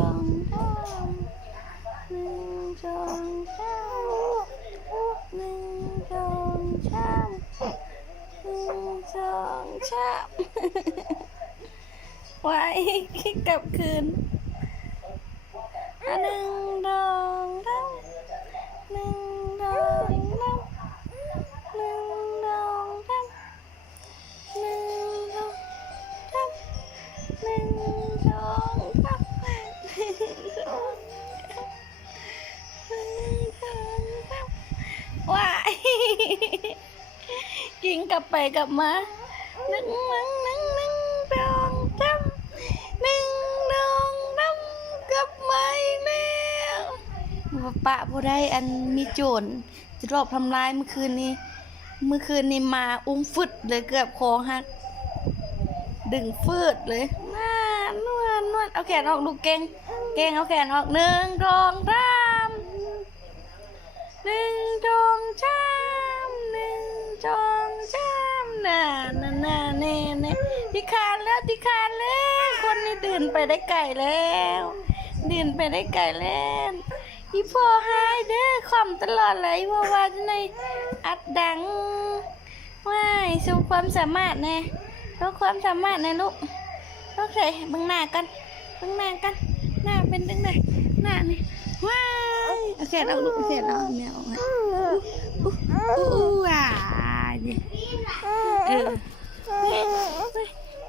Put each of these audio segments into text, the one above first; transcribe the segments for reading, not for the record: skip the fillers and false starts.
องสามหนึ่งสองสามหนึ่งสองสามหนึ่งสองสามไว้กลับคืนหนึ่งสองสามหนึ่งสองสามหนึ่งสองสามหนึ่งสองสามหนึ่งสองสามหนึ่งสองสามว้ายกินกลับไปกลับมาหนึ่งสองสามหนึ่งสองสามกลับมาอีกแล้วปะผู้ใดอันมีโจรจะรอบทำลายเมื่อคืนนี้มาอุ้มฟึดเลยเกือบคอหักดึงฟืดเลยนวดเอาแขนออกลูกเก่งเอาแขนออกหนึ่งสองสามหนึ่งสองสามหนึ่งสองสามน่ะเน่ที่คานแล้วคนนี้เดินไปได้ไกลแล้วอีพ่อหายเด้อความตลอดเลยว่าจะในอัดดังว้ายสู้ความสามารถแน่ลูกความสามารถนะลูกใส่เบื้องหน้ากันหน้าเป็นจังไดหน้านี่ว้ายโอเคเอาลูกเสร็จแล้วแมวว้ายนี่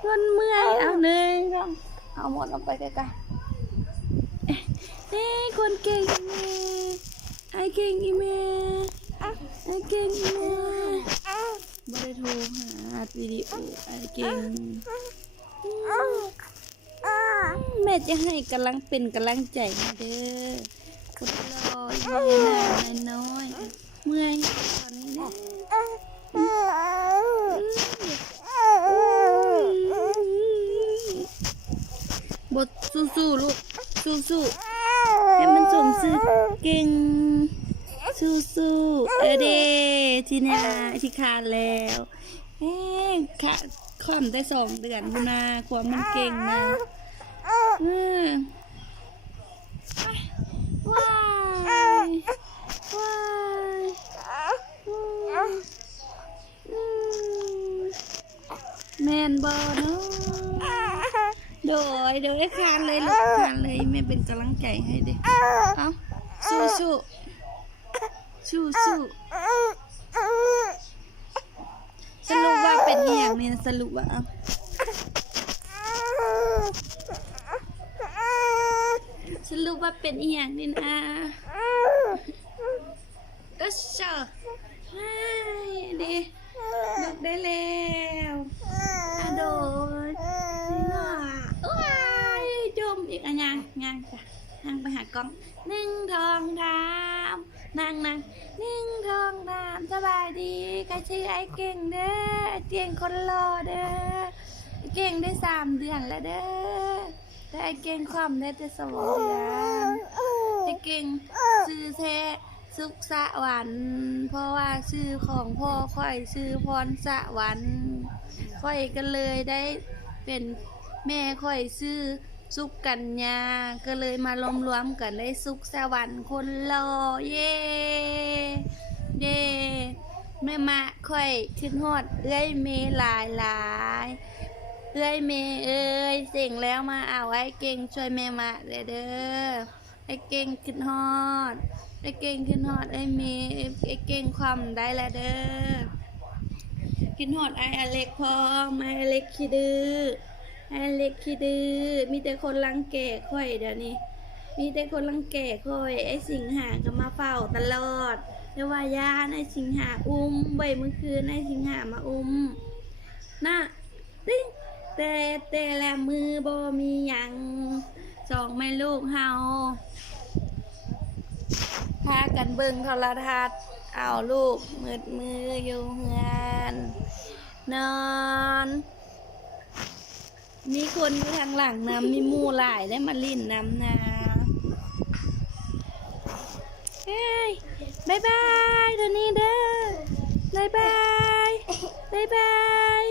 มันเมื่อยเอาหนึ่งเอาหมดลงไปไกลๆคนเก่งไอเก่งอีเมบ่ได้โทรหาวิดีโอไอเก่งแม่จะให้กำลังใจเด้อคุณรออยู่นะน้อยเมื่อยตอนนี้นะบทสู้ๆลูกสู้ๆให้มันสมชื่อเก่งสู้ๆเด้ที่นาที่คานแล้วค่ะความได้2 เดือนคุณนาความมันเก่งนะว้ายแมนบอเนาะเดี๋ยวไอ้คานเลยลูกคานเลยแม่เป็นกำลังใจให้เด้เอาสู้สรุปว่าเป็นอย่างนี้สรุปว่าเป็นอย่างนี้นะก็เชื่อดีลุกได้แล้วโดนว้ายจมอีกยังจ้ะนั่งไปหากล้องนึ่งทองดามนั่งนึ่งทองดามสบายดีก็ชื่อไอ้เก่งเด้อเก่งคนรอเด้อเก่งได้3 เดือนแล้วเด้อแต่ไอ้เก่งความได้แต่2 เดือนไอ้เก่งชื่อแท้สุขสวรรค์เพราะว่าชื่อของพ่อค่อยชื่อพรสวรรค์ค่อยก็เลยได้เป็นแม่ค่อยชื่อสุขกัญญาก็เลยมารวมกันได้สุขสวรรค์คนรอเย่แม่มาค่อยขึ้นฮอดเอ้ยเมหลายเอ้ยเมเอ้ยเสียงแล้วมาเอาไอ้เก่งช่วยแม่มาเด้อไอ้เก่งขึ้นฮอดไอ้เมไอ้เก่งความได้แล้วเด้อขึ้นฮอดไอ้อเล็กพอไอ้อเล็กขี้ดื้อมีแต่คนรังแกค่อยเดี๋ยวนี้มีแต่คนรังแกค่อยไอ้สิงหาก็มาเฝ้าตลอดเดี๋ยวว่าย่าไอ้สิงหาอุ้มเมื่อคืนไอ้สิงหามาอุ้มน่ะติ๊งแต่ละมือบ่มีหยัง2 แม่ลูกเฮาพากันเบิ่งโทรทัศน์เอาลูกมืออยู่เฮือนนอนมีคนอยู่ทางหลังนะมีหมู่หลายได้มาลิ้นน้ำนะเฮ้ยบายตัวนี้เด้อ บาย